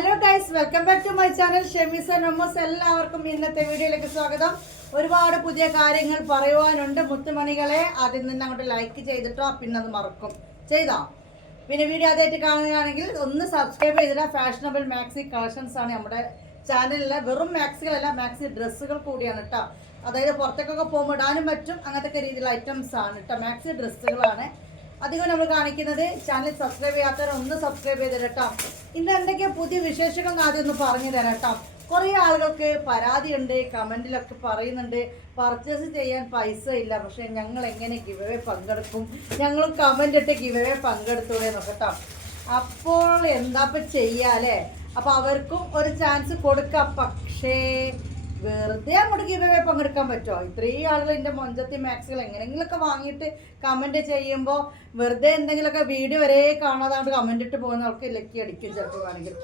Hello guys welcome back to my channel ഷെമീസ് അമ്മസ് എല്ലാവർക്കും ഇന്നത്തെ വീഡിയോയിലേക്ക് സ്വാഗതം. ഒരുപാട് പുതിയ കാര്യങ്ങൾ പറയുവാനുണ്ട് മുത്തുമണികളെ. അതിൽ നിന്ന് അങ്ങോട്ട് ലൈക്ക് ചെയ്തിട്ടോ പിന്നെ അത് മറക്കും. ചെയ്താ? പിന്നെ വീഡിയോ ആദ്യമായിട്ട് കാണുകയാണെങ്കിൽ ഒന്ന് സബ്സ്ക്രൈബ് ചെയ്തില്ല ഫാഷനബിൾ മാക്സി കളക്ഷൻസ് ആണ് നമ്മുടെ ചാനലിലെ വെറും മാക്സികളല്ല മാക്സി ഡ്രസ്സുകൾ കൂടിയാണ് കേട്ടോ അതായത് പുറത്തേക്കൊക്കെ പോകുമ്പോൾ ഇടാനും പറ്റും. അങ്ങനത്തെ രീതിയിലുള്ള ഐറ്റംസ് ആണ് കേട്ടോ മാക്സി ഡ്രസ്സുകളാണ് അധികം നമ്മൾ കാണിക്കുന്നത് ചാനൽ സബ്സ്ക്രൈബ് ചെയ്യാത്തവർ ഒന്ന് സബ്സ്ക്രൈബ് ചെയ്ത് കേട്ടോ. ഇന്ന് എന്തൊക്കെയാ പുതിയ വിശേഷങ്ങൾ ആദ്യം ഒന്ന് പറഞ്ഞു തരട്ടോ കുറേ ആളുകൾക്ക് പരാതിയുണ്ട് കമന്റിലൊക്കെ പറയുന്നുണ്ട്. പർച്ചേസ് ചെയ്യാൻ പൈസ ഇല്ല പക്ഷേ ഞങ്ങൾ എങ്ങനെ ഗിവവേ പങ്കെടുക്കും? ഞങ്ങൾ കമന്റ് ഇട്ട് ഗിവവേ പങ്കെടുത്തൂടെ നോക്കട്ടോ അപ്പോൾ എന്താ ഇപ്പം ചെയ്യാല്ലേ അപ്പോൾ അവർക്കും ഒരു ചാൻസ് കൊടുക്കാം. പക്ഷേ വെറുതെ അങ്ങോട്ട് ഗിവ് പങ്കെടുക്കാൻ പറ്റുമോ ഇത്രയും ആളുകൾ എന്റെ മൊഞ്ചത്തി മാക്സുകൾ എങ്ങനെയെങ്കിലുമൊക്കെ വാങ്ങിയിട്ട് കമന്റ് ചെയ്യുമ്പോൾ വെറുതെ എന്തെങ്കിലുമൊക്കെ വീഡിയോ വരെ കാണാതാണ്ട് കമന്റ് ഇട്ട് പോകുന്ന ആൾക്ക് ലക്കി അടിക്കും ചിലപ്പോൾ വേണമെങ്കിൽ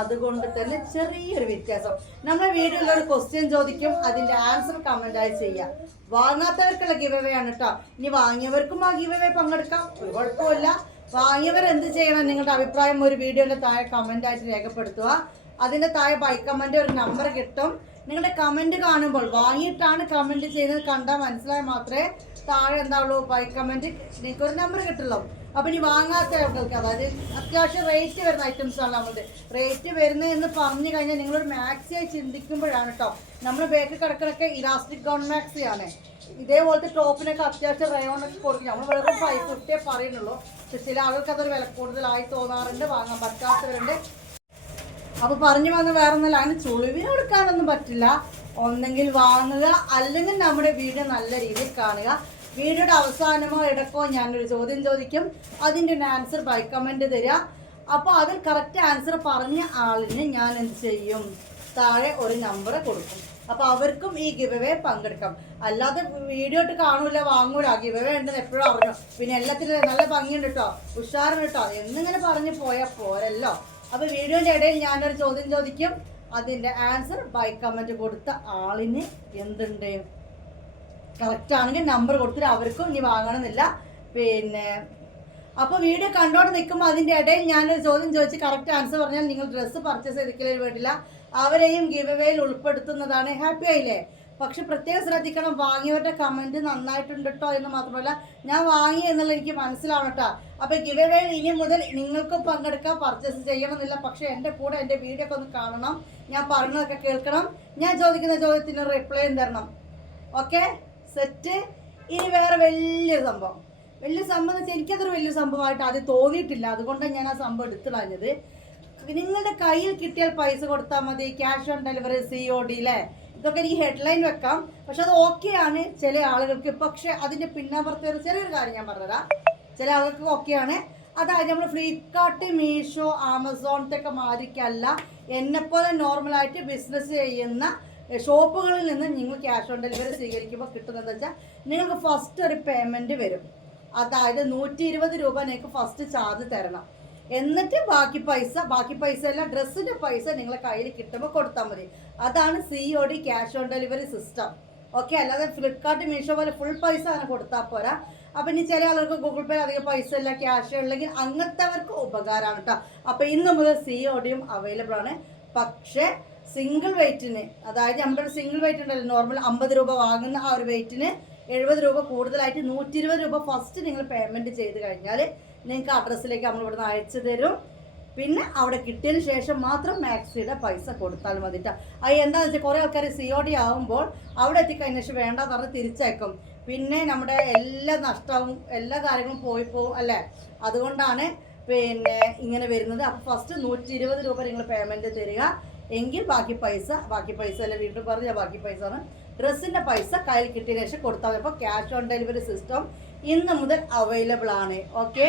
അതുകൊണ്ട് തന്നെ ചെറിയൊരു വ്യത്യാസം. നമ്മുടെ വീഡിയോയിൽ ഒരു ക്വസ്റ്റ്യൻ ചോദിക്കും അതിന്റെ ആൻസർ കമന്റായി ചെയ്യാം. വാങ്ങാത്തവർക്കുള്ള ഗിവ് ആണ് കേട്ടോ ഇനി വാങ്ങിയവർക്കും ആ ഗിവ് പങ്കെടുക്കാം. ഒരു കുഴപ്പമില്ല വാങ്ങിയവർ എന്ത് ചെയ്യണം നിങ്ങളുടെ അഭിപ്രായം ഒരു വീഡിയോയുടെ താഴെ കമന്റായിട്ട് രേഖപ്പെടുത്തുക. അതിന്റെ താഴെ ബൈ ഒരു നമ്പർ കിട്ടും. നിങ്ങളുടെ കമന്റ് കാണുമ്പോൾ വാങ്ങിയിട്ടാണ് കമന്റ് ചെയ്യുന്നത് കണ്ടാൽ മനസ്സിലായാൽ മാത്രമേ താഴെ എന്താവുള്ളൂ? ബൈ കമന്റ് നിങ്ങൾക്ക് ഒരു നമ്പർ കിട്ടുള്ളൂ. അപ്പോൾ ഇനി വാങ്ങാത്ത ആൾക്കാർക്ക് അതായത് അത്യാവശ്യം റേറ്റ് വരുന്ന ഐറ്റംസ് ആണ് നമ്മളുടെ. റേറ്റ് വരുന്നത് എന്ന് പറഞ്ഞു കഴിഞ്ഞാൽ നിങ്ങളൊരു മാക്സിയായി ചിന്തിക്കുമ്പോഴാണ് കേട്ടോ. നമ്മൾ ബേക്ക് കിടക്കണൊക്കെ ഇലാസ്റ്റിക് ഗൗൺ മാക്സി ആണ്. ഇതേപോലത്തെ ടോപ്പിനൊക്കെ അത്യാവശ്യം റയോണൊക്കെ കൊടുക്കും. നമ്മൾ വെറും ഫൈവ് ഫിഫ്റ്റിയെ പറയുന്നുള്ളൂ. പക്ഷെ ചില ആളുകൾക്ക് അതൊരു വില കൂടുതലായി തോന്നാറുണ്ട് വാങ്ങാൻ പറ്റാത്തവരുണ്ട്. അപ്പൊ പറഞ്ഞു വന്ന വേറെ ഒന്നല്ല അങ്ങനെ ചുളിവിന് കൊടുക്കാനൊന്നും പറ്റില്ല. ഒന്നെങ്കിൽ വാങ്ങുക അല്ലെങ്കിൽ നമ്മുടെ വീഡിയോ നല്ല രീതിയിൽ കാണുക. വീഡിയോയുടെ അവസാനമോ ഇടക്കോ ഞാനൊരു ചോദ്യം ചോദിക്കും. അതിന്റെ ആൻസർ ബൈ കമന്റ് തരിക. അപ്പോൾ അതിൽ കറക്റ്റ് ആൻസർ പറഞ്ഞ ആളിന് ഞാൻ എന്ത് ചെയ്യും? താഴെ ഒരു നമ്പർ കൊടുക്കും. അപ്പോൾ അവർക്കും ഈ ഗിവവേ പങ്കെടുക്കാം. അല്ലാതെ വീഡിയോ ഇട്ട് കാണൂല വാങ്ങൂല. ഗിവവേ ഉണ്ടെന്ന് എപ്പോഴും അറിഞ്ഞു? പിന്നെ എല്ലാത്തിലും നല്ല ഭംഗിയുണ്ട് കേട്ടോ. ഉഷാറുണ്ട് കേട്ടോ. എന്നിങ്ങനെ പറഞ്ഞു പോയാൽ പോരല്ലോ. അപ്പൊ വീഡിയോന്റെ ഇടയിൽ ഞാനൊരു ചോദ്യം ചോദിക്കും. അതിന്റെ ആൻസർ ബൈ കമന്റ് കൊടുത്ത ആളിന് എന്തുണ്ട്? കറക്റ്റ് ആണെങ്കിൽ നമ്പർ കൊടുത്തിട്ട് അവർക്കും ഇനി വാങ്ങണമെന്നില്ല. പിന്നെ അപ്പോൾ വീഡിയോ കണ്ടോണ്ട് നിൽക്കുമ്പോൾ അതിന്റെ ഇടയിൽ ഞാനൊരു ചോദ്യം ചോദിച്ച് കറക്റ്റ് ആൻസർ പറഞ്ഞാൽ നിങ്ങൾ ഡ്രസ്സ് പർച്ചേസ് ചെയ്തിക്കലേ വേണ്ടില്ല അവരെയും ഗിവ് അവേയിൽ ഉൾപ്പെടുത്തുന്നതാണ്. ഹാപ്പി ആയില്ലേ? പക്ഷെ പ്രത്യേകം ശ്രദ്ധിക്കണം വാങ്ങിയവരുടെ കമന്റ് നന്നായിട്ടുണ്ട് കേട്ടോ എന്ന് മാത്രമല്ല ഞാൻ വാങ്ങി എന്നുള്ള എനിക്ക് മനസ്സിലാവണം കേട്ടോ അപ്പോൾ ഗിവ് അവേയിൽ ഇനി മുതൽ നിങ്ങൾക്കും പങ്കെടുക്കാം പർച്ചേസ് ചെയ്യണമെന്നില്ല. പക്ഷേ എന്റെ കൂടെ എന്റെ വീഡിയോ ഒക്കെ ഒന്ന് കാണണം. ഞാൻ പറഞ്ഞതൊക്കെ കേൾക്കണം. ഞാൻ ചോദിക്കുന്ന ചോദ്യത്തിന് റിപ്ലൈ തരണം. ഓക്കെ സെറ്റ് ഇനി വേറെ വലിയൊരു സംഭവം. വലിയ സംഭവം വെച്ചാൽ എനിക്കതൊരു വലിയ സംഭവമായിട്ട് ആദ്യം തോന്നിയിട്ടില്ല. അതുകൊണ്ടാണ് ഞാൻ ആ സംഭവം എടുത്തു കളഞ്ഞത് നിങ്ങളുടെ കയ്യിൽ കിട്ടിയാൽ പൈസ കൊടുത്താൽ മതി. Cash on delivery C O D അല്ലേ ഇതൊക്കെ എനിക്ക് ഹെഡ്ലൈൻ വെക്കാം. പക്ഷെ അത് ഓക്കെയാണ് ചില ആളുകൾക്ക്. പക്ഷെ അതിന്റെ പിന്നാമ്പുറത്തെ ഒരു ചെറിയൊരു കാര്യം ഞാൻ പറഞ്ഞുതരാം. ചില ആളുകൾക്ക് ഓക്കെയാണ് അതായത് നമ്മൾ ഫ്ലിപ്കാർട്ട് മീഷോ ആമസോണത്തെ ഒക്കെ മാതിരിക്കല്ല. എന്നെപ്പോലെ നോർമലായിട്ട് ബിസിനസ് ചെയ്യുന്ന ഷോപ്പുകളിൽ നിന്ന് നിങ്ങൾ ക്യാഷ് ഓൺ ഡെലിവറി സ്വീകരിക്കുമ്പോൾ കിട്ടുന്നത് വെച്ചാൽ നിങ്ങൾക്ക് ഫസ്റ്റ് ഒരു പേയ്മെന്റ് വരും. അതായത് നൂറ്റി ഇരുപത് രൂപ നിങ്ങൾക്ക് ഫസ്റ്റ് ചാർജ് തരണം. എന്നിട്ട് ബാക്കി പൈസ ബാക്കി പൈസ അല്ല ഡ്രസ്സിന്റെ പൈസ നിങ്ങളെ കയ്യിൽ കിട്ടുമ്പോൾ കൊടുത്താൽ മതി. അതാണ് C O D cash on delivery system okay അല്ലാതെ ഫ്ലിപ്കാർട്ട് മീഷോ പോലെ ഫുൾ പൈസ അങ്ങനെ കൊടുത്താൽ പോരാ. അപ്പൊ ഇനി ചില ആളുകൾക്ക് ഗൂഗിൾ പേ അധികം പൈസ ഇല്ല ക്യാഷ് ഉണ്ടെങ്കിൽ അങ്ങനത്തെവർക്ക് ഉപകാരമാണ് കേട്ടോ അപ്പൊ ഇന്ന് മുതൽ സി ഒ ഡിയും അവൈലബിൾ ആണ്. പക്ഷേ സിംഗിൾ വെയ്റ്റിന് അതായത് നമ്മുടെ സിംഗിൾ വെയ്റ്റ് ഉണ്ടല്ലോ നോർമൽ അമ്പത് രൂപ വാങ്ങുന്ന ആ ഒരു വെയ്റ്റിന് എഴുപത് രൂപ കൂടുതലായിട്ട് നൂറ്റി രൂപ ഫസ്റ്റ് നിങ്ങൾ പേയ്മെന്റ് ചെയ്ത് കഴിഞ്ഞാൽ നിങ്ങൾക്ക് അഡ്രസ്സിലേക്ക് നമ്മൾ ഇവിടുന്ന് അയച്ചു തരും. പിന്നെ അവിടെ കിട്ടിയതിന് ശേഷം മാത്രം മാക്സിയുടെ പൈസ കൊടുത്താൽ മതി ട്ടോ. അത് എന്താണെന്ന് വെച്ചാൽ കുറേ ആൾക്കാർ സി ഒ ഡി ആകുമ്പോൾ അവിടെ എത്തിക്കഴിഞ്ഞ ശേഷം വേണ്ടെന്ന് പറഞ്ഞ് തിരിച്ചയക്കും. പിന്നെ നമ്മുടെ എല്ലാ നഷ്ടവും എല്ലാ കാര്യങ്ങളും പോയി പോകും അല്ലേ? അതുകൊണ്ടാണ് പിന്നെ ഇങ്ങനെ വരുന്നത്. അപ്പോൾ ഫസ്റ്റ് നൂറ്റി ഇരുപത് രൂപ നിങ്ങൾ പേയ്മെന്റ് തരിക. എങ്കിൽ ബാക്കി പൈസ ബാക്കി പൈസ അല്ല വീണ്ടും പറഞ്ഞ ബാക്കി പൈസ ആണ്. ഡ്രസ്സിന്റെ പൈസ കയ്യിൽ കിട്ടിയതിന് ശേഷം കൊടുത്താൽ മതി. അപ്പോൾ ക്യാഷ് ഓൺ ഡെലിവറി സിസ്റ്റം ഇന്ന് മുതൽ അവൈലബിൾ ആണ്. ഓക്കെ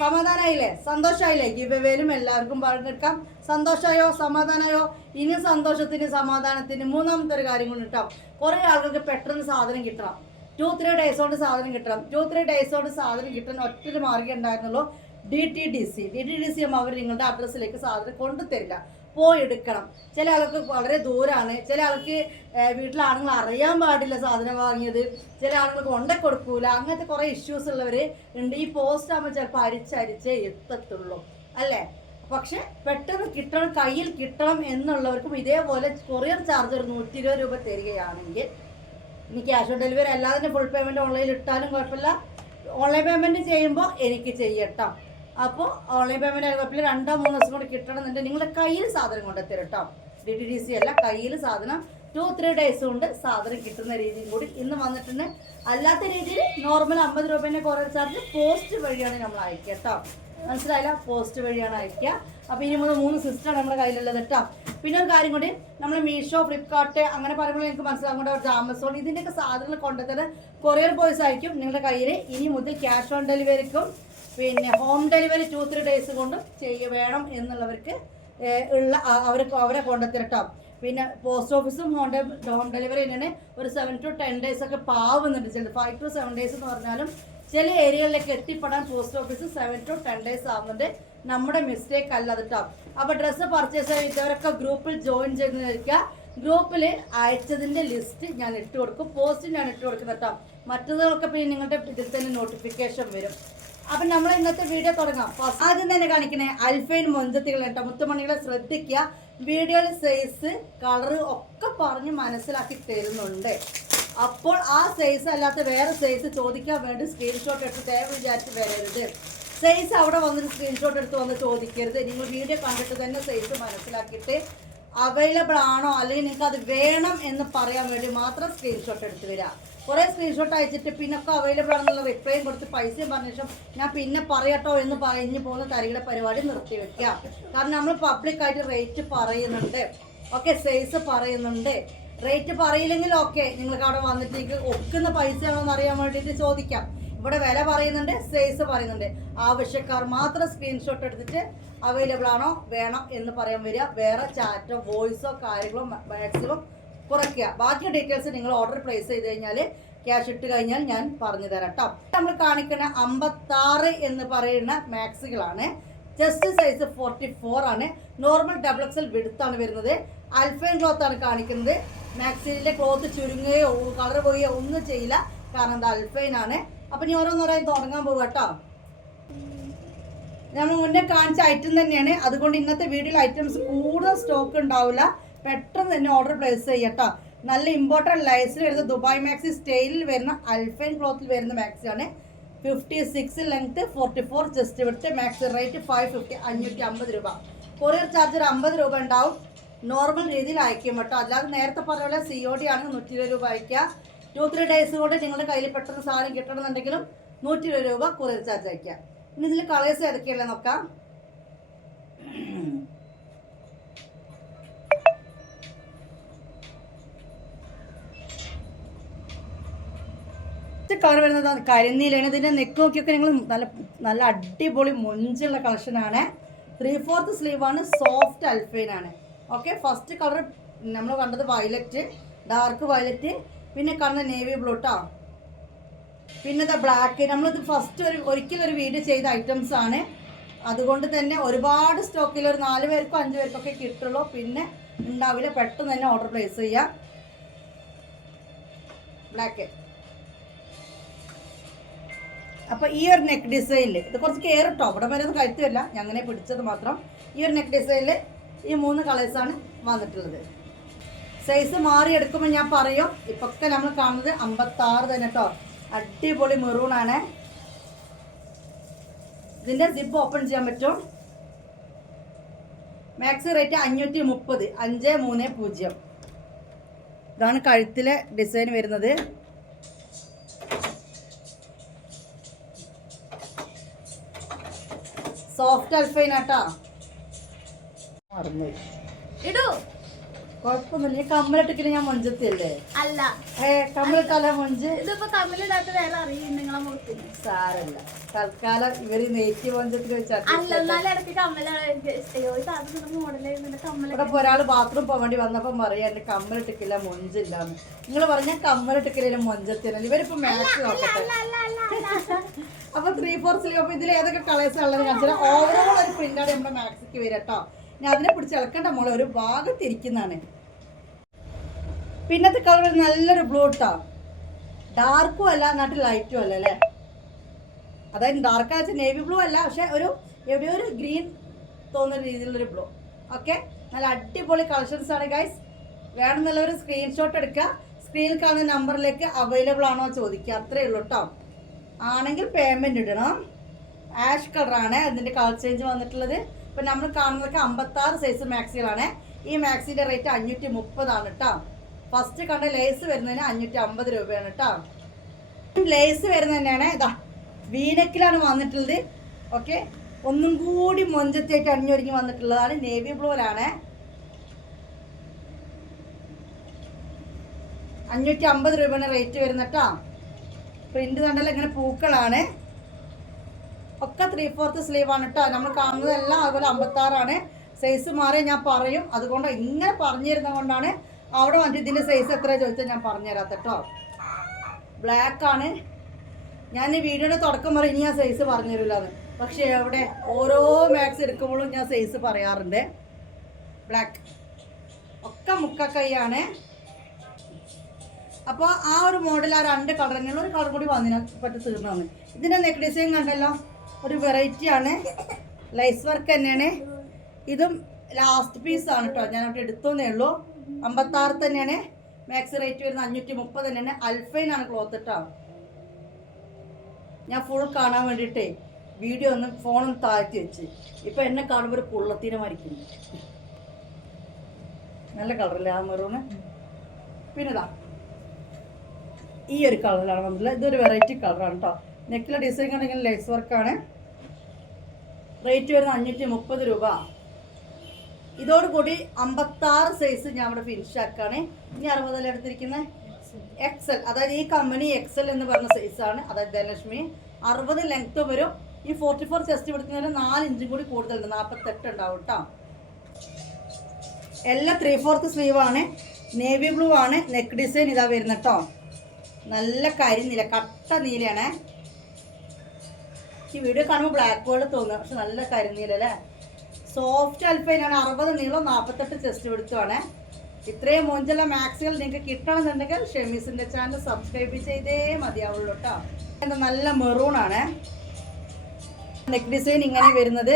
സമാധാനമായില്ലേ സന്തോഷമായില്ലേ ഗിവ് അവേലും എല്ലാവർക്കും പങ്കെടുക്കാം സന്തോഷമായോ സമാധാനമായോ ഇനി സന്തോഷത്തിന് സമാധാനത്തിന് മൂന്നാമത്തെ ഒരു കാര്യം കൊണ്ട് കിട്ടാം കുറേ ആളുകൾക്ക് പെട്ടെന്ന് സാധനം കിട്ടണം. ടു ത്രീ ഡേയ്സ് കൊണ്ട് സാധനം കിട്ടണം. ടു ത്രീ ഡേയ്സ് കൊണ്ട് സാധനം കിട്ടാൻ ഒറ്റൊരു മാർഗം ഉണ്ടായിരുന്നുള്ളൂ. D T D C D T D C അവർ നിങ്ങളുടെ അഡ്രസ്സിലേക്ക് സാധനം കൊണ്ടുതരില്ല. പോയി എടുക്കണം ചില ആൾക്ക് വളരെ ദൂരമാണ് ചില ആൾക്ക് വീട്ടിലാണെങ്കിൽ അറിയാൻ പാടില്ല സാധനം വാങ്ങിയത്. ചില ആളുകൾ കൊണ്ട കൊടുക്കൂല. അങ്ങനത്തെ കുറേ ഇഷ്യൂസ് ഉള്ളവർ ഉണ്ട്. ഈ പോസ്റ്റ് ആകുമ്പോൾ ചിലപ്പോൾ അരിച്ചരിച്ചേ എത്തത്തുള്ളൂ. അല്ലേ? പക്ഷെ പെട്ടെന്ന് കിട്ടണം കയ്യിൽ കിട്ടണം എന്നുള്ളവർക്കും ഇതേപോലെ കൊറിയർ ചാർജ് ഒരു നൂറ്റി ഇരുപത് രൂപ തരികയാണെങ്കിൽ ഇനി ക്യാഷ് ഓൺ ഡെലിവറി അല്ലാതെ ഫുൾ പേയ്മെന്റ് ഓൺലൈനിൽ ഇട്ടാലും കുഴപ്പമില്ല. ഓൺലൈൻ പേയ്മെന്റ് ചെയ്യുമ്പോൾ എനിക്ക് ചെയ്യട്ടോ. അപ്പോൾ ഓൺലൈൻ പേയ്മെന്റ് ആയിരുന്നു രണ്ടോ മൂന്നോ ദിവസം കൊണ്ട് കിട്ടണമെന്നുണ്ടെങ്കിൽ നിങ്ങളുടെ കയ്യിൽ സാധനം കൊണ്ടെത്തി കേട്ടോ. ഡി ടി ഡി സി അല്ല കയ്യിൽ സാധനം. ടു ത്രീ ഡേയ്സ് കൊണ്ട് സാധനം കിട്ടുന്ന രീതിയും കൂടി ഇന്ന് വന്നിട്ടുണ്ട്. അല്ലാത്ത രീതിയിൽ നോർമൽ അമ്പത് രൂപേന്റെ കുറേ ചാർജ് പോസ്റ്റ് വഴിയാണ് നമ്മൾ അയക്കുക കേട്ടോ. മനസ്സിലായില്ല? പോസ്റ്റ് വഴിയാണ് അയക്കുക. അപ്പോൾ ഇനി മൂന്ന് മൂന്ന് സിസ്റ്റമാണ് നമ്മുടെ കയ്യിലുള്ളത് കേട്ടോ. പിന്നെ ഒരു കാര്യം കൂടി നമ്മൾ മീഷോ ഫ്ലിപ്കാർട്ട് അങ്ങനെ പറയുമ്പോൾ എനിക്ക് മനസ്സിലാകും കുറച്ച് ആമസോൺ ഇതിന്റെയൊക്കെ സാധനങ്ങൾ കൊണ്ടെത്തുന്നത് കൊറിയർ ബോയ്സ് ആയിരിക്കും നിങ്ങളുടെ കയ്യിൽ ഇനി മുതൽ ക്യാഷ് ഓൺ ഡെലിവറിക്കും പിന്നെ home delivery two three days കൊണ്ട് ചെയ്യ വേണം എന്നുള്ളവർക്ക് ഉള്ള അവർക്ക് അവരെ കൊണ്ടെത്തിരട്ടോ. പിന്നെ പോസ്റ്റ് ഓഫീസും ഹോം ഹോം ഡെലിവറി തന്നെയാണ്. ഒരു സെവൻ ടു ടെൻ ഡേയ്സ് ഒക്കെ പാവുന്നുണ്ട് ചില ഫൈവ് ടു സെവൻ ഡേയ്സ് എന്ന് പറഞ്ഞാലും ചില ഏരിയകളിലേക്ക് എത്തിപ്പെടാൻ post office seven to ten days ആവുന്നുണ്ട്. നമ്മുടെ മിസ്റ്റേക്ക് അല്ല അത് കേട്ടോ അപ്പോൾ ഡ്രസ്സ് പർച്ചേസ് ചെയ്തവരൊക്കെ ഗ്രൂപ്പിൽ ജോയിൻ ചെയ്തിരിക്കുക. ഗ്രൂപ്പിൽ അയച്ചതിന്റെ ലിസ്റ്റ് ഞാൻ ഇട്ട് കൊടുക്കും. പോസ്റ്റ് ഞാൻ ഇട്ട് കൊടുക്കുന്നത് കേട്ടോ. മറ്റതുകളൊക്കെ പിന്നെ നിങ്ങളുടെ ഇതിൽ തന്നെ നോട്ടിഫിക്കേഷൻ വരും. അപ്പം നമ്മൾ ഇന്നത്തെ വീഡിയോ തുടങ്ങാം. ആദ്യം തന്നെ കാണിക്കണേ അൽഫൈൻ മൊഞ്ചത്തികൾ കേട്ടോ. മുത്തുമണികളെ ശ്രദ്ധിക്കുക. വീഡിയോയിൽ സൈസ് കളറ് ഒക്കെ പറഞ്ഞ് മനസ്സിലാക്കി തരുന്നുണ്ട്. അപ്പോൾ ആ സൈസ് അല്ലാത്ത വേറെ സൈസ് ചോദിക്കാൻ വേണ്ടി സ്ക്രീൻഷോട്ട് എടുത്ത് തേവ വിചാരിച്ച് വരരുത്. സൈസ് അവിടെ വന്നിട്ട് സ്ക്രീൻഷോട്ട് എടുത്ത് വന്ന് ചോദിക്കരുത്. നിങ്ങൾ വീഡിയോ കണ്ടിട്ട് തന്നെ സൈസ് മനസ്സിലാക്കിയിട്ട് അവൈലബിൾ ആണോ? അല്ലെങ്കിൽ നിങ്ങൾക്ക് അത് വേണം എന്ന് പറയാൻ വേണ്ടി മാത്രം സ്ക്രീൻഷോട്ട് എടുത്ത് വരിക കുറേ സ്ക്രീൻഷോട്ട് അയച്ചിട്ട് പിന്നെ ഒക്കെ അവൈലബിൾ ആണെന്നുള്ള റിപ്ലൈയും കൊടുത്ത് പൈസയും പറഞ്ഞ ശേഷം ഞാൻ പിന്നെ പറയട്ടോ എന്ന് പറഞ്ഞു പോകുന്ന തരികിടെ പരിപാടി നിർത്തി വെക്കുക. കാരണം നമ്മൾ പബ്ലിക്കായിട്ട് റേറ്റ് പറയുന്നുണ്ട്. ഓക്കെ സൈസ് പറയുന്നുണ്ട്. റേറ്റ് പറയില്ലെങ്കിൽ ഓക്കെ നിങ്ങൾക്ക് അവിടെ വന്നിട്ട് നിങ്ങൾക്ക് ഒക്കുന്ന പൈസയാണോ എന്ന് അറിയാൻ വേണ്ടിയിട്ട് ചോദിക്കാം. ഇവിടെ വില പറയുന്നുണ്ട് സൈസ് പറയുന്നുണ്ട്. ആവശ്യക്കാർ മാത്രം സ്ക്രീൻഷോട്ട് എടുത്തിട്ട് അവൈലബിൾ ആണോ വേണം എന്ന് പറയാൻ വരിക. വേറെ ചാറ്റോ വോയിസോ കാര്യങ്ങളോ മാക്സിമം കുറയ്ക്കുക. ബാക്കി ഡീറ്റെയിൽസ് നിങ്ങൾ ഓർഡർ പ്ലേസ് ചെയ്ത് കഴിഞ്ഞാൽ ക്യാഷ് ഇട്ട് കഴിഞ്ഞാൽ ഞാൻ പറഞ്ഞു തരാം കേട്ടോ നമ്മൾ കാണിക്കുന്ന അമ്പത്താറ് എന്ന് പറയുന്ന മാക്സുകളാണ് ചെസ്റ്റ് സൈസ് ഫോർട്ടി ഫോർ ആണ് നോർമൽ ഡബിൾ എക്സൽ വിടുത്താണ് വരുന്നത്. അൽഫൈൻ ക്ലോത്ത് ആണ് കാണിക്കുന്നത്. മാക്സിലെ ക്ലോത്ത് ചുരുങ്ങുകയോ കളർ പോയോ ഒന്നും ചെയ്യില്ല. കാരണം ഇത് അൽഫൈൻ ആണ്. അപ്പം ഇനി ഓരോന്നോരായി തുടങ്ങാൻ പോകുക കേട്ടോ നമ്മൾ മുന്നേ കാണിച്ച ഐറ്റം തന്നെയാണ്. അതുകൊണ്ട് ഇന്നത്തെ വീഡിയോയിൽ ഐറ്റംസ് കൂടുതൽ സ്റ്റോക്ക് ഉണ്ടാവില്ല. പെട്ടെന്ന് തന്നെ ഓർഡർ പ്ലേസ് ചെയ്യട്ടോ. നല്ല ഇമ്പോർട്ടന്റ് ലൈസിൽ വരുന്ന ദുബായ് മാക്സി സ്റ്റൈലിൽ വരുന്ന അൽഫൈൻ ക്ലോത്തിൽ വരുന്ന മാക്സിയാണ് ആണ്. Fifty six length forty four just ഇവിടുത്തെ മാക്സി റേറ്റ് ഫൈവ് ഫിഫ്റ്റി അഞ്ഞൂറ്റി അമ്പത് രൂപ കൊറിയർ ചാർജർ അമ്പത് രൂപ ഉണ്ടാവും. നോർമൽ രീതിയിൽ അയക്കും കേട്ടോ. അല്ലാതെ നേരത്തെ പറഞ്ഞ പോലെ സി ഒ ഡി ആണെങ്കിൽ നൂറ്റി ഇരുപത് രൂപ അയക്കുക ടു ത്രീ ഡേയ്സ് കൊണ്ട് നിങ്ങളുടെ കയ്യിൽ പെട്ടെന്ന് സാധനം കിട്ടണമെന്നുണ്ടെങ്കിലും നൂറ്റി ഇരുപത് രൂപ കൊറിയർ ചാർജ് അയക്കുക ഇനി ഇതിൽ കളേഴ്സ് ഏതൊക്കെയല്ലേ നോക്കാം. കളർ വരുന്നത് കരിനീലാണ് ഇതിന്റെ നെക്ക് നോക്കിയൊക്കെ നിങ്ങൾ നല്ല നല്ല അടിപൊളി മൊഞ്ചുള്ള കളക്ഷനാണ് ത്രീ ഫോർത്ത് സ്ലീവാണ് സോഫ്റ്റ് അൽഫൈനാണ് ഓക്കെ ഫസ്റ്റ് കളർ നമ്മൾ കണ്ടത് വയലറ്റ് ഡാർക്ക് വയലറ്റ് പിന്നെ കാണുന്ന നേവി ബ്ലൂ കേട്ടോ പിന്നെ ദ ബ്ലാക്ക് നമ്മളിത് ഫസ്റ്റ് ഒരു ഒരിക്കലും ഒരു വീഡിയോ ചെയ്ത ഐറ്റംസ് ആണ്. അതുകൊണ്ട് തന്നെ ഒരുപാട് സ്റ്റോക്കിൽ ഒരു നാല് പേർക്കോ അഞ്ച് പേർക്കൊക്കെ കിട്ടുള്ളൂ. പിന്നെ ഉണ്ടാവില്ല പെട്ടെന്ന് തന്നെ ഓർഡർ പ്ലേസ് ചെയ്യാം. ബ്ലാക്ക് അപ്പോൾ ഈ ഒരു നെക്ക് ഡിസൈനിൽ ഇത് കുറച്ച് കെയർ കേട്ടോ ഇവിടെ വരെ ഒന്നും കഴുത്തില്ല അങ്ങനെ പിടിച്ചത് മാത്രം ഈ ഒരു നെക്ക് ഡിസൈനിൽ ഈ മൂന്ന് കളേഴ്സാണ് വന്നിട്ടുള്ളത്. സൈസ് മാറി എടുക്കുമ്പോൾ ഞാൻ പറയും ഇപ്പൊക്കെ നമ്മൾ കാണുന്നത് അമ്പത്താറ് തന്നെ കേട്ടോ അടിപൊളി മെറൂണാണ് ഇതിന്റെ സിപ്പ് ഓപ്പൺ ചെയ്യാൻ പറ്റും. മാക്സി റേറ്റ് അഞ്ഞൂറ്റി മുപ്പത് അഞ്ച് മൂന്ന് പൂജ്യം. ഇതാണ് കഴുത്തിലെ ഡിസൈൻ വരുന്നത്. സോഫ്റ്റ് അൽഫൈനാട്ടാ ഇടൂ. കൊഴപ്പൊന്നുമില്ല ഈ കമ്മലിട്ടിക്കില്ല ഞാൻ മൊഞ്ചത്തിയല്ലേ? അല്ല. ഏ കമ്മലിട്ടാലേ മൊഞ്ച്. ഇതിപ്പോ കമ്മലിടാത്ത വേറെ അറിയും നിങ്ങളെ മുഖത്തിന്. സാരല്ല. തൽക്കാലം ഇവർ നെയ്റ്റ് മൊഞ്ചത്തിൽ വെച്ചാൽ ഇപ്പൊ ഒരാൾ ബാത്റൂം പോകാൻ വേണ്ടി വന്നപ്പോ പറയാ എന്റെ കമ്മലിട്ടിക്കില്ല മൊഞ്ചില്ലാന്ന്. നിങ്ങൾ പറഞ്ഞ കമ്മലിട്ടിക്കില്ല മൊഞ്ചത്തിനല്ല ഇവരിപ്പോ മാക്സ് നോക്കട്ടെ. അപ്പൊ ത്രീ ഫോർ സ്ലീവ് അപ്പൊ ഇതിൽ ഏതൊക്കെ കളേഴ്സ് ഉള്ളത് കാണിച്ചാൽ ഓവറോൾ ഒരു പ്രിന്റാണ് നമ്മുടെ മാക്സിക്ക് വരിക കേട്ടോ ഞാൻ അതിനെ പിടിച്ച് ഇളക്കണ്ട മോളെ ഒരു ഭാഗത്തിരിക്കുന്നതാണ് പിന്നത്തെ കളർ നല്ലൊരു ബ്ലൂ കേട്ടോ ഡാർക്കും അല്ല എന്നിട്ട് ലൈറ്റും അല്ല അല്ലേ? അതായത് ഡാർക്ക് വെച്ചാൽ നേവി ബ്ലൂ അല്ല പക്ഷെ ഒരു എവിടെയോ ഒരു ഗ്രീൻ തോന്നുന്ന രീതിയിലുള്ളൊരു ബ്ലൂ ഓക്കെ നല്ല അടിപൊളി കളക്ഷൻസ് ആണ് ഗൈസ് വേണമെന്നുള്ളവർ സ്ക്രീൻഷോട്ട് എടുക്കുക. സ്ക്രീനിൽ കാണുന്ന നമ്പറിലേക്ക് അവൈലബിൾ ആണോ ചോദിക്കുക. അത്രേ ഉള്ളൂ കേട്ടോ ആണെങ്കിൽ പേയ്മെന്റ് ഇടണം. ആഷ് കളറാണ് അതിന്റെ കളർ ചേഞ്ച് വന്നിട്ടുള്ളത്. ഇപ്പം നമ്മൾ കാണുന്നതൊക്കെ അമ്പത്താറ് സൈസ് മാക്സികളാണ് ഈ മാക്സിന്റെ റേറ്റ് അഞ്ഞൂറ്റി മുപ്പതാണ് കേട്ടോ ഫസ്റ്റ് കണ്ട ലേസ് വരുന്നതിന് അഞ്ഞൂറ്റി അമ്പത് രൂപയാണ് കേട്ടോ ലേസ് വരുന്നത് തന്നെയാണ്. ഇതാ വീനക്കിലാണ് വന്നിട്ടുള്ളത്. ഓക്കെ ഒന്നും കൂടി മൊഞ്ചത്തേക്ക് അണിഞ്ഞൊരുങ്ങി വന്നിട്ടുള്ളതാണ്. നേവി ബ്ലൂലാണ് അഞ്ഞൂറ്റി അമ്പത് രൂപയാണ് റേറ്റ് വരുന്നത് പ്രിന്റ് കണ്ടല്ലോ ഇങ്ങനെ പൂക്കളാണ്. ഒക്കെ ത്രീ ഫോർത്ത് സ്ലീവ് ആണ് കേട്ടോ നമ്മൾ കാണുന്നതെല്ലാം അതുപോലെ അമ്പത്താറാണ്. സൈസ് മാറി ഞാൻ പറയും. അതുകൊണ്ട് ഇങ്ങനെ പറഞ്ഞിരുന്ന കൊണ്ടാണ് അവിടെ വന്നിട്ട് ഇതിന്റെ സൈസ് എത്ര ചോദിച്ചാൽ ഞാൻ പറഞ്ഞു തരാത്ത കേട്ടോ ബ്ലാക്ക് ആണ്. ഞാൻ ഈ വീഡിയോയുടെ തുടക്കം പറയും ഇനി ഞാൻ സൈസ് പറഞ്ഞു തരില്ലാന്ന് പക്ഷേ അവിടെ ഓരോ മാക്സ് എടുക്കുമ്പോഴും ഞാൻ സൈസ് പറയാറുണ്ട്. ബ്ലാക്ക് ഒക്കെ മുക്ക കൈയാണ് അപ്പോൾ ആ ഒരു മോഡൽ ആ രണ്ട് കളർ തന്നെയുള്ള ഒരു കളർ കൂടി വന്നിനെ പറ്റി തീർന്നാണ് ഇതിന്റെ നെക്ക് ഡിസൈൻ കണ്ടല്ലോ? ഒരു വെറൈറ്റി ആണ്. ലൈസ് വർക്ക് തന്നെയാണ്. ഇതും ലാസ്റ്റ് പീസ് ആണ് കേട്ടോ ഞാൻ അവിടെ എടുത്തോന്നേ ഉള്ളൂ. അമ്പത്താറ് തന്നെയാണ്. മാക്സ് റേറ്റ് വരുന്നത് അഞ്ഞൂറ്റി മുപ്പത് തന്നെയാണ്. അൽഫൈൻ ആണ് ക്ലോത്ത് കേട്ടോ ഞാൻ ഫുൾ കാണാൻ വേണ്ടിയിട്ടേ വീഡിയോ ഒന്ന് ഫോണൊന്ന് താഴ്ത്തി വെച്ച്. ഇപ്പൊ എന്നെ കാണുമ്പോൾ ഒരു കുള്ളത്തിനെ മരിക്കുന്നു നല്ല കളറല്ലേ ആ മെറൂണ് പിന്നെതാ. ഈ ഒരു കളറിലാണ് വന്നിട്ടുള്ളത്. ഇതൊരു വെറൈറ്റി കളറാണ് കേട്ടോ നെക്കിലെ ഡിസൈൻ കണ്ടെങ്കിൽ ലേസ് വർക്കാണ് റേറ്റ് വരുന്നത് അഞ്ഞൂറ്റി മുപ്പത് രൂപ. ഇതോടുകൂടി അമ്പത്താറ് സൈസ് ഞാൻ ഇവിടെ ഫിനിഷ് ആക്കാണ്. ഇനി അറുപതല്ല എടുത്തിരിക്കുന്നത് എക്സൽ അതായത് ഈ കമ്പനി എക്സൽ എന്ന് പറഞ്ഞ സൈസാണ് അതായത് ധനലക്ഷ്മി. അറുപത് ലെങ്ത് വരും. ഈ ഫോർട്ടി ഫോർ ചെസ്റ്റ് പിടിക്കുന്നതിന് നാല് ഇഞ്ചും കൂടി കൂടുതലുണ്ട്. നാൽപ്പത്തെട്ട് ഉണ്ടാവും കേട്ടോ എല്ലാം ത്രീ ഫോർത്ത് സ്ലീവാണ് നേവി ബ്ലൂ ആണ്. നെക്ക് ഡിസൈൻ ഇതാ വരുന്നത് കേട്ടോ നല്ല കരിനീല കട്ട നീലയാണേ. ഈ വീഡിയോ കാണുമ്പോൾ ബ്ലാക്ക് പോലെ തോന്നുക പക്ഷെ നല്ല കരിനീല അല്ലേ? സോഫ്റ്റ് അൽഫൈനാണ് അറുപത് നീളം നാൽപ്പത്തെട്ട് ചെസ്റ്റ് പിടുത്തുമാണ്. ഇത്രയും മോഞ്ചുള്ള മാക്സുകൾ നിങ്ങൾക്ക് കിട്ടണമെന്നുണ്ടെങ്കിൽ ഷെമീസിന്റെ ചാനൽ സബ്സ്ക്രൈബ് ചെയ്തേ മതിയാവുള്ളൂ കേട്ടോ നല്ല മെറൂൺ ആണ്. നെക്ക് ഡിസൈൻ ഇങ്ങനെ വരുന്നത്.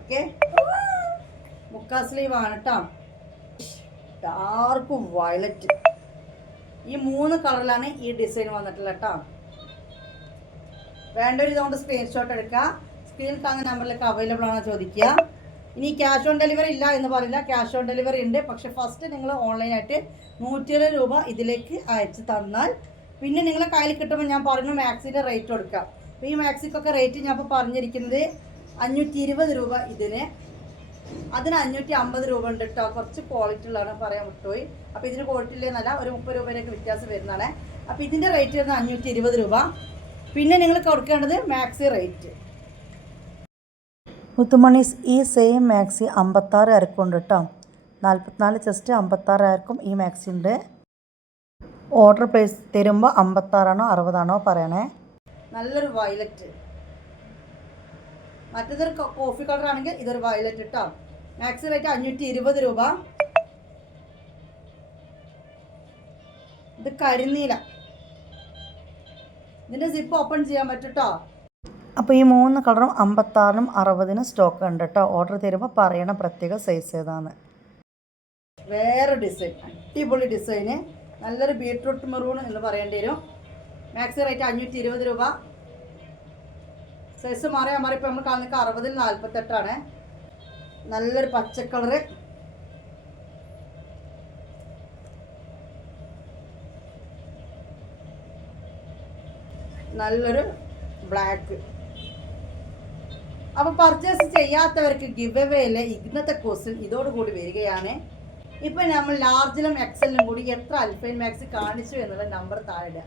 ഓക്കെ മുക്കാ സ്ലീവ് ആണ് കേട്ടോ ഡാർക്ക് വയലറ്റ്. ഈ മൂന്ന് കളറിലാണ് ഈ ഡിസൈൻ വന്നിട്ടുള്ളത് കേട്ടോ. വേണ്ടവർ ഇതുകൊണ്ട് സ്ക്രീൻഷോട്ട് എടുക്കുക. സ്ക്രീൻ കാണുന്ന നമ്പറിലേക്ക് അവൈലബിൾ ആണോ ചോദിക്കുക. ഇനി ക്യാഷ് ഓൺ ഡെലിവറി ഇല്ല എന്ന് പറയില്ല. ക്യാഷ് ഓൺ ഡെലിവറി ഉണ്ട്. പക്ഷെ ഫസ്റ്റ് നിങ്ങൾ ഓൺലൈനായിട്ട് നൂറ്റി ഇരുപത് രൂപ ഇതിലേക്ക് അയച്ച് തന്നാൽ പിന്നെ നിങ്ങളെ കയ്യിൽ കിട്ടുമ്പോൾ ഞാൻ പറഞ്ഞു മാക്സിന്റെ റേറ്റ് കൊടുക്കാം. അപ്പോൾ ഈ മാക്സിക്കൊക്കെ റേറ്റ് ഞാൻ ഇപ്പോൾ പറഞ്ഞിരിക്കുന്നത് അഞ്ഞൂറ്റി ഇരുപത് രൂപ ഇതിന് അതിന് അഞ്ഞൂറ്റി അമ്പത് രൂപ ഉണ്ട് കേട്ടോ കുറച്ച് ക്വാളിറ്റി ഉള്ളതാണ് പറയാൻ വിട്ടുപോയി. അപ്പൊ ഇതിന് ക്വാളിറ്റി ഇല്ലെന്നല്ല ഒരു മുപ്പത് രൂപയിലേക്ക് വ്യത്യാസം വരുന്നതാണ്. അപ്പൊ ഇതിന്റെ റേറ്റ് വരുന്നത് അഞ്ഞൂറ്റി ഇരുപത് രൂപ. പിന്നെ നിങ്ങൾ കൊടുക്കേണ്ടത് മാക്സി റേറ്റ് മുത്തുമണീസ് ഈ സെയിം മാക്സി അമ്പത്താറ് അരക്കുണ്ട് കേട്ടോ നാൽപ്പത്തിനാല് ചെസ്റ്റ് അമ്പത്താറ് ആർക്കും ഈ മാക്സി ഉണ്ട് ഓർഡർ പ്ലേസ് തരുമ്പോൾ അമ്പത്താറാണോ അറുപതാണോ പറയണേ? നല്ലൊരു വയലറ്റ് മറ്റേതൊരു കോഫി കളർ ആണെങ്കിൽ ഇതൊരു വയലറ്റ് കേട്ടോ മാക്സി റേറ്റ് അഞ്ഞൂറ്റി ഇരുപത് രൂപ. ഇത് കരിനീല. ഇതിന്റെ സിപ്പ് ഓപ്പൺ ചെയ്യാൻ പറ്റും കേട്ടോ അപ്പോൾ ഈ മൂന്ന് കളറും അമ്പത്താറിനും അറുപതിനും സ്റ്റോക്ക് ഉണ്ട് കേട്ടോ ഓർഡർ തരുമ്പോൾ പറയണ പ്രത്യേക സൈസ് ഏതാണ്? വേറെ ഡിസൈൻ അടിപൊളി ഡിസൈന് നല്ലൊരു ബീട്രൂട്ട് മെറൂൺ എന്ന് പറയേണ്ടി വരും. മാക്സി റേറ്റ് അഞ്ഞൂറ്റി ഇരുപത് രൂപ. സൈസ് മാറിയാൽ മാറി ഇപ്പോൾ നമ്മൾ കാണുന്നത് അറുപതിൽ നാൽപ്പത്തെട്ടാണ് നല്ലൊരു പച്ചക്കളറ് നല്ലൊരു ബ്ലാക്ക് അപ്പോൾ പർച്ചേസ് ചെയ്യാത്തവർക്ക് ഗിവ് എവേയിലെ ഇന്നത്തെ ക്വസ്റ്റ്യൻ ഇതോടുകൂടി വരികയാണ്. ഇപ്പം നമ്മൾ ലാർജിലും എക്സലിലും കൂടി എത്ര അൽഫൈൻ മാക്സ് കാണിച്ചു എന്നുള്ള നമ്പർ താഴെ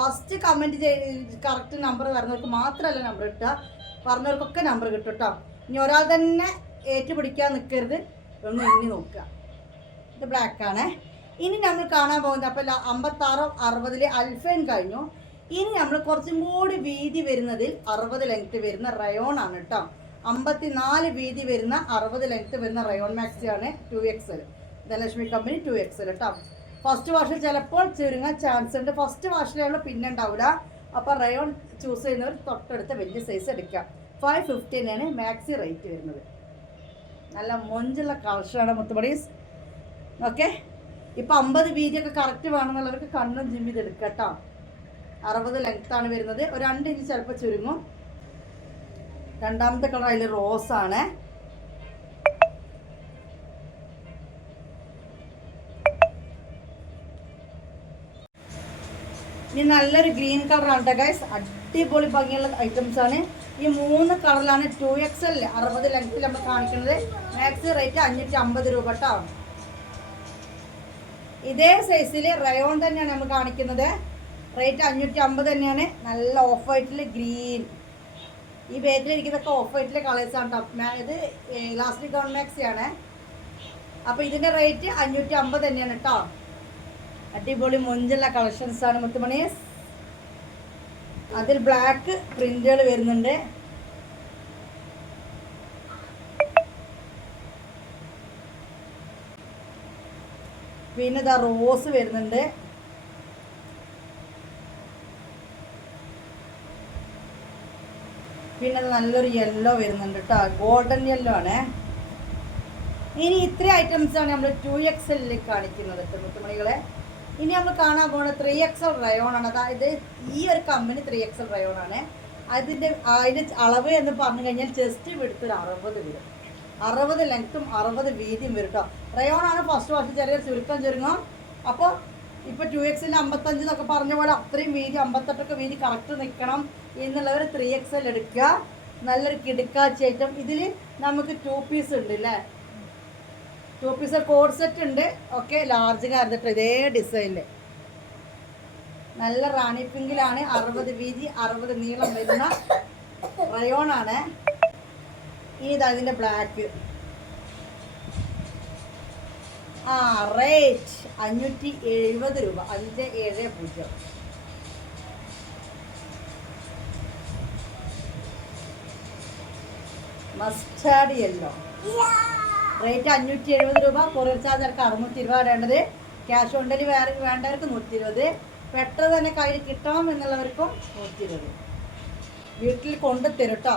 ഫസ്റ്റ് കമന്റ് ചെയ്ത് കറക്റ്റ് നമ്പർ വരുന്നവർക്ക് മാത്രമല്ല നമ്പർ കിട്ടുക. പറഞ്ഞവർക്കൊക്കെ നമ്പർ കിട്ടും കേട്ടോ. ഇനി ഒരാൾ തന്നെ ഏറ്റുപിടിക്കാൻ നിൽക്കരുത് ഒന്ന് എണ്ണി നോക്കുക. ഇത് ബ്ലാക്ക് ആണ്. ഇനി നമ്മൾ കാണാൻ പോകുന്നത് അപ്പോൾ അമ്പത്താറോ അറുപതിലെ അൽഫൈൻ കഴിഞ്ഞു. ഇനി നമ്മൾ കുറച്ചും കൂടി വീതി വരുന്നതിൽ അറുപത് ലെങ്ത് വരുന്ന റയോൺ ആണ് കേട്ടോ. അമ്പത്തിനാല് വീതി വരുന്ന അറുപത് ലെങ്ത് വരുന്ന റയോൺ മാക്സി ആണ് two XL Dhanalakshmi company two XL കേട്ടോ. ഫസ്റ്റ് വാഷിൽ ചിലപ്പോൾ ചുരുങ്ങാൻ ചാൻസ് ഉണ്ട്. ഫസ്റ്റ് വാഷിലുള്ള പിന്നെ ഉണ്ടാവില്ല അപ്പോൾ റയോൺ ചൂസ് ചെയ്യുന്നവർ തൊട്ടടുത്ത വലിയ സൈസ് എടുക്കാം. ഫൈവ് ഫിഫ്റ്റീനാണ് മാക്സി റേറ്റ് വരുന്നത്. നല്ല മൊഞ്ചുള്ള കളക്ഷനാണ് മുത്തുപടീസ് ഓക്കെ ഇപ്പം അമ്പത് വീതിയൊക്കെ കറക്റ്റ് വേണമെന്നുള്ളവർക്ക് കണ്ണും ജിമ്മിത് ചെയ്ത് എടുക്കാം കേട്ടോ അറുപത് ലെങ്ത്താണ് വരുന്നത്. ഒരു രണ്ട് ഇഞ്ച് ചിലപ്പോൾ ചുരുങ്ങും. രണ്ടാമത്തെ കളർ അതിൽ റോസാണ് ഇനി നല്ലൊരു ഗ്രീൻ കളറാണ് ഗൈസ് അടിപൊളി ഭംഗിയുള്ള ഐറ്റംസ് ആണ്. ഈ മൂന്ന് കളറിലാണ് ടു എക്സ് എൽ അറുപത് ലെങ്ത്തിൽ നമ്മൾ കാണിക്കുന്നത്. മാക്സ് റേറ്റ് അഞ്ഞൂറ്റി അമ്പത് രൂപ കേട്ടോ. ഇതേ സൈസിൽ റയോൺ തന്നെയാണ് നമ്മൾ കാണിക്കുന്നത്. റേറ്റ് അഞ്ഞൂറ്റി അമ്പത് തന്നെയാണ്. നല്ല ഓഫ് വൈറ്റിൽ ഗ്രീൻ ഈ ബേക്കിലിരിക്കുന്നതൊക്കെ ഓഫ് വൈറ്റിലെ കളേഴ്സാണ് കേട്ടോ ഇത് ലാസ്റ്റ് ഗൗൺ മാക്സി ആണ്. അപ്പോൾ ഇതിന്റെ റേറ്റ് അഞ്ഞൂറ്റി അമ്പത് തന്നെയാണ് കേട്ടോ അടിപൊളി മൊഞ്ചുള്ള കളക്ഷൻസ് ആണ് മുത്തുമണി. അതിൽ ബ്ലാക്ക് പ്രിന്റുകൾ വരുന്നുണ്ട്. പിന്നെ ഇതാ റോസ് വരുന്നുണ്ട്. പിന്നെ നല്ലൊരു യെല്ലോ വരുന്നുണ്ട് കേട്ടോ ഗോൾഡൻ യെല്ലോ ആണ്. ഇനി ഇത്രയും ഐറ്റംസ് ആണ് നമ്മൾ ടു എക്സ് എല്ലിൽ കാണിക്കുന്നത് മുത്തുമണികളെ. ഇനി നമ്മൾ കാണാൻ പോകുന്നത് ത്രീ എക്സൽ റയോൺ ആണ്. അതായത് ഈ ഒരു കമ്പനി ത്രീ എക്സൽ റയോൺ ആണ്. അതിന്റെ അതിന്റെ അളവ് എന്ന് പറഞ്ഞു കഴിഞ്ഞാൽ ചെസ്റ്റ് വിടുത്ത് ഒരു അറുപത് വരും അറുപത് ലെങ്ത്തും അറുപത് വീതിയും വരും കേട്ടോ റയോൺ ആണ് ഫസ്റ്റ് വാഷ് ചെറിയ ചുരുക്കം ചുരുങ്ങും. അപ്പോൾ ഇപ്പോൾ ടു എക്സിൽ അമ്പത്തഞ്ച് എന്നൊക്കെ പറഞ്ഞ പോലെ അത്രയും വീതി അമ്പത്തെട്ടൊക്കെ വീതി കറക്റ്റ് നിൽക്കണം എന്നുള്ളവർ ത്രീ എക്സൽ എടുക്കുക. നല്ലൊരു കിടുക്കാച്ചേറ്റം ഇതിൽ നമുക്ക് ടു പീസ് ഉണ്ട് അല്ലേ ടു പീസ് കോഡ് സെറ്റ് ഉണ്ട്. ഒക്കെ ലാർജ് കരുതിട്ട് ഇതേ ഡിസൈനിൽ നല്ല റാണി പിങ്കിലാണ് അറുപത് വീതി അറുപത് നീളം വരുന്ന റയോണാണ് ഇനി ഇത് അതിന്റെ ബ്ലാക്ക് ആ റേറ്റ് അഞ്ഞൂറ്റി എഴുപത് രൂപ. അഞ്ച് ഏഴ് പൂജ്യം. മസ്റ്റാർഡ് യെല്ലോ റേറ്റ് അഞ്ഞൂറ്റി എഴുപത് രൂപ. കൊറിയർ ചാർജ് അവർക്ക് അറുന്നൂറ്റി ഇരുപത് വേണ്ടത്. ക്യാഷ് ഓൺ ഡെലിവറി വേറെ വേണ്ടവർക്ക് നൂറ്റി ഇരുപത് പെട്ടെന്ന് തന്നെ കയ്യിൽ കിട്ടണം എന്നുള്ളവർക്കും നൂറ്റി ഇരുപത് വീട്ടിൽ കൊണ്ട് തരട്ടോ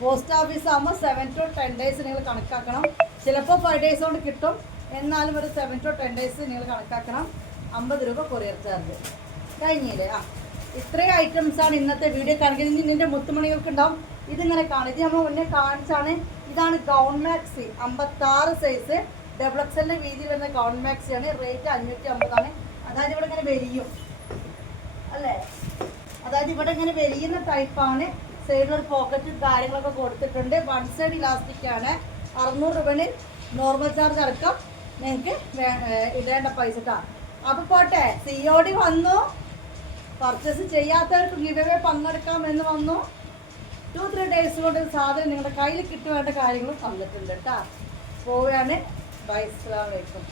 പോസ്റ്റ് ഓഫീസ് ആകുമ്പോൾ സെവൻ ടു ടെൻ ഡേയ്സ് നിങ്ങൾ കണക്കാക്കണം. ചിലപ്പോൾ ഫൈവ് ഡേയ്സ് കൊണ്ട് കിട്ടും. എന്നാലും ഒരു സെവൻ ടു ടെൻ ഡേയ്സ് നിങ്ങൾ കണക്കാക്കണം. അമ്പത് രൂപ കൊറിയർ ചാർജ് കഴിഞ്ഞില്ലേ? ആ. ഇത്രയും ഐറ്റംസാണ് ഇന്നത്തെ വീഡിയോ കാണിക്കുന്നത് നിന്റെ മുത്തുമണികൾക്ക് ഉണ്ടാവും ഇതിങ്ങനെ കാണും. ഇത് നമ്മൾ മുന്നേ കാണിച്ചാണ്. ഇതാണ് ഗൗൺ മാക്സി അമ്പത്താറ് സൈസ് ഡബിൾ എക്സലിന്റെ വീതിയിൽ വരുന്ന ഗൗൺ ആണ്. റേറ്റ് അഞ്ഞൂറ്റി അമ്പതാണ് അതായത് ഇവിടെ ഇങ്ങനെ വലിയും. അല്ലേ? അതായത് ഇവിടെ ഇങ്ങനെ വലിയുന്ന ടൈപ്പാണ് സൈഡിൽ ഒരു പോക്കറ്റും കാര്യങ്ങളൊക്കെ കൊടുത്തിട്ടുണ്ട്. വൺ സൈഡ് ഇലാസ്റ്റിക് ആണ്. അറുന്നൂറ് രൂപന് നോർമൽ ചാർജ് അടക്കം നിങ്ങൾക്ക് ഇടേണ്ട പൈസ കേട്ടോ അപ്പോൾ പോട്ടെ. സി ഒ ഡി വന്നു. പർച്ചേസ് ചെയ്യാത്തവർക്ക് ഗിവ് പങ്കെടുക്കാം എന്ന് വന്നു. ടു ത്രീ ഡേയ്സ് കൊണ്ട് സാധനം നിങ്ങളുടെ കയ്യിൽ കിട്ടുവേണ്ട കാര്യങ്ങളും തന്നിട്ടുണ്ട് കേട്ടോ പോവുകയാണ്. ബൈ അസ്സലാമു അലൈക്കും